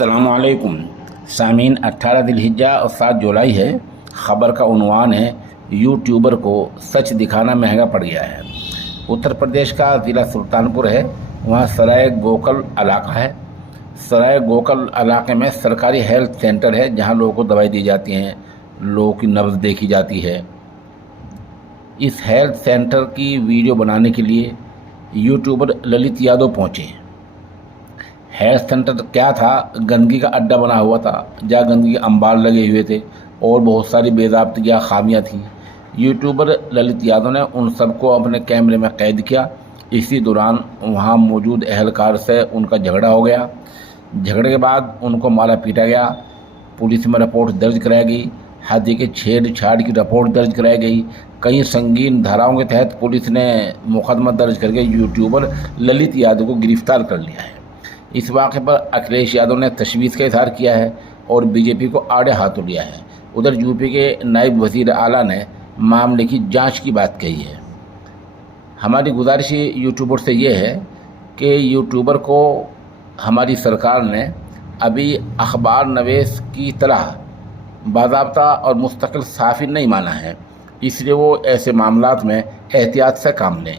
अस्सलामुअलैकुम सामीन 18 दिलहिज्जा और 7 जुलाई है। ख़बर का उन्वान है यूट्यूबर को सच दिखाना महंगा पड़ गया है। उत्तर प्रदेश का ज़िला सुल्तानपुर है। वहाँ सराय गोकल इलाका है। सराय गोकल इलाके में सरकारी हेल्थ सेंटर है जहाँ लोगों को दवाई दी जाती हैं, लोगों की नब्ज़ देखी जाती है। इस हेल्थ सेंटर की वीडियो बनाने के लिए यूट्यूबर ललित यादव पहुँचे। हेल्थ सेंटर क्या था? गंदगी का अड्डा बना हुआ था जहाँ गंदगी के अंबार लगे हुए थे और बहुत सारी बेज़ाब्तियाँ खामियाँ थी। यूट्यूबर ललित यादव ने उन सबको अपने कैमरे में कैद किया। इसी दौरान वहाँ मौजूद एहलकार से उनका झगड़ा हो गया। झगड़े के बाद उनको मारा पीटा गया। पुलिस में रिपोर्ट दर्ज कराई गई। हत्या के छेड़छाड़ की रिपोर्ट दर्ज कराई गई। कई संगीन धाराओं के तहत पुलिस ने मुकदमा दर्ज करके यूट्यूबर ललित यादव को गिरफ्तार कर लिया है। इस वाक़े पर अखिलेश यादव ने तशवीश का इजहार किया है और बीजेपी को आड़े हाथों लिया है। उधर यूपी के नायब वज़ीर आला ने मामले की जांच की बात कही है। हमारी गुजारिश यूट्यूबर से ये है कि यूट्यूबर को हमारी सरकार ने अभी अखबार नवीस की तरह बाज़ाब्ता और मुस्तकिल सहाफ़ी नहीं माना है, इसलिए वो ऐसे मामलात में एहतियात से काम लें।